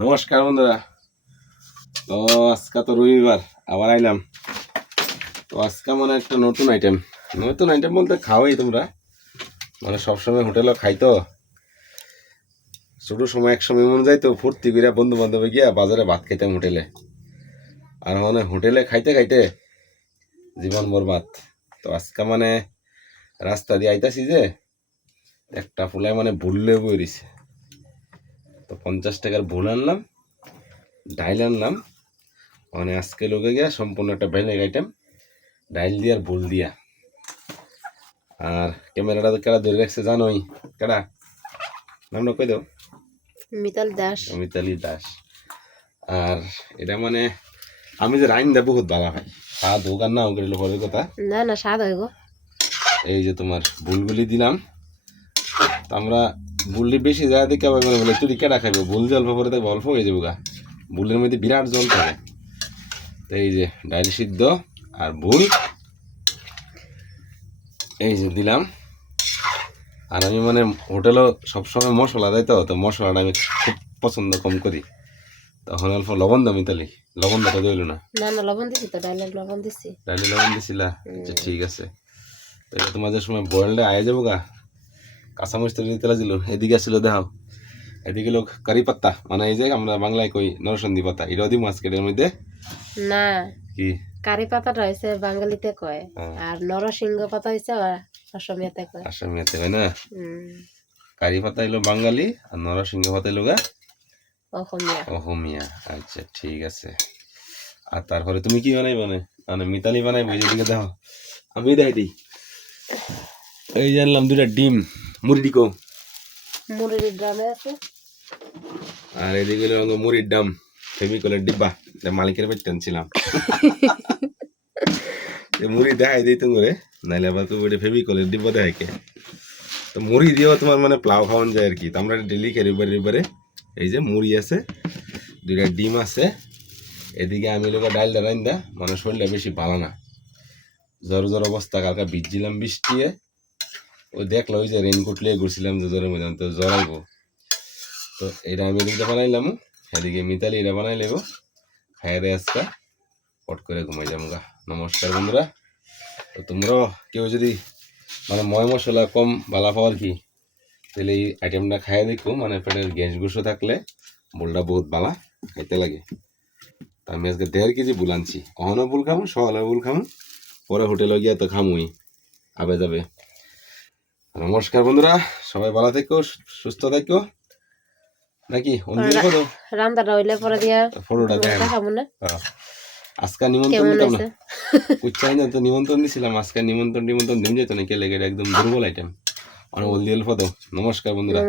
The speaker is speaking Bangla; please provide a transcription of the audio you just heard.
নমস্কার বন্ধুরা। তো আজকে তো রবিবার, আবার আইলাম। তো আজকে মানে একটা নতুন আইটেম বলতে খাওয়াই তোমরা, মানে সবসময় হোটেলে খাই তো। ছোট সময় এক সময় মনে যাই তো ফুর্তি করে বন্ধু বান্ধবে গিয়া বাজারে ভাত খাইতাম হোটেলে। আর মানে হোটেলে খাইতে খাইতে জীবন বরবাদ। তো আজকে মানে রাস্তা দিয়ে আইতাছি যে একটা ফুলায় মানে ভুললে বই দিছে। তো 50 টাকার ভুল আনলাম, ডাইল আনলাম। মানে আজকে লোকে গিয়া সম্পূর্ণ একটা ভ্যালেগ আইটেম, ডাইল দিয়া আর ভুল দিয়া। আর ক্যামেরাটা তো কেডা ধরে রাখছে জানোই, কেডা নামটা কই দাও? মিতালি দাস। আর এটা মানে আমি যে রাইন দেবো বহুত ভালো হয়, স্বাদ হোক আর না হোক এটা পরের কথা। না স্বাদ হইব। এই যে তোমার বুলগুলি দিলাম, তো আমরা বুললি বেশি জায়গা দেখে বলে তুই কেডা খাইবে, বুল যে অল্প পরে দেখবো অল্প হয়ে যাবো গা, বুলের মধ্যে বিরাট জল থাকে। তো এই যে ডাইল সিদ্ধ আর বুল এই যে দিলাম। আর আমি মানে হোটেলও সবসময় মশলা দেয়, তো মশলাটা আমি খুব পছন্দ কম করি। তখন অল্প লবণ দাও মিতালি, লবণ দাও দিল না? না লবণ দিছি তো, ডাইলে লবণ দিছি। ডাইলে লবণ দিছিলা? আচ্ছা ঠিক আছে। তো এটা তোমাদের সময় বয়েলটা আয়ে যাবো গা। কাঁচামরিচ তো তেলা দিল, এদিকে আসছিল দেখাও। এদিকে লোক কারি পাত্তা, মানে এই যে আমরা বাংলায় কই নরসিংদী পাতা, এটাও দিই মাছকেটের মধ্যে। না কি কারি পাতাটা হইছে বাঙালিতে কয়, আর নরসিংহ পাতা হইছে অসমীয়াতে কয়। অসমীয়াতে হয় না? কারি পাতা হইলো বাঙালি আর নরসিংহ পাতা হইলো গা অসমীয়া। আচ্ছা ঠিক আছে। আর তারপরে তুমি কি বানাই মানে মিতালি বানাই বুঝে দিকে দেখো, আমি দেখাই দিই। এই জানলাম দুটা ডিম মুরগি কো, মুড়ির ড্রামে আছে। আর এদিকে হলো মুড়ির ডাম, ফেভিকলের ডিব্বা, মালিকের বাড়িতে আনছিলাম। মুড়ি দেখাই দিই তুমি, নাইলে আবার তুমি ফেভিকলের ডিব্বা দেখাই কে। তো মুড়ি দিয়েও তোমার মানে প্লাউ খাওয়ান যায় আর কি। তো আমরা ডেলি খাই রবিবারে। এই যে মুড়ি আছে, দুইটা ডিম আছে, এদিকে আমি লোক ডাইলটা রাইন্দা, মানে শরীরটা বেশি ভালো না, জ্বর অবস্থা। কালকে ভিজছিলাম বৃষ্টিয়ে, ওই দেখলো ওই যে রেইনকোট লিয়ে ঘুরছিলাম যে জ্বরের মধ্যে, তো জ্বর আইব। তো এটা আমি এদিকে বানাইলাম, এদিকে মিতালি এটা বানাই লেব, খাইয়ে আজকা পট করে ঘুমাই যাবো গা। নমস্কার বন্ধুরা। তো তোমরাও কেউ যদি মানে ময় মশলা কম ভালো পাওয়ার কি, তাহলে এই আইটেমটা খাইয়ে দেখো। মানে পেটের গ্যাস গুছো থাকলে বুলটা বহুত ভালো খাইতে লাগে। তো আমি আজকে 1.5 কেজি বুল আনছি, অহনও বুল খামু, সকালে বুল খামু, পরে হোটেলে গিয়ে তো খামুই আবে যাবে। নমস্কার বন্ধুরা, সবাই ভালো থেকো, সুস্থ থেকো। নাকি রান্দাটা হইলে পরে দিয়া ফটোটা দেখাবো না। আজকে নিমন্ত্রণ দিতাম না, কুচ্চাই না তো নিমন্ত্রণ দিছিলাম। আজকে নিমন্ত্রণ দিন যেত না, কে লেগে একদম দুর্বল আইটেম, অনেক অল্প দাও। নমস্কার বন্ধুরা।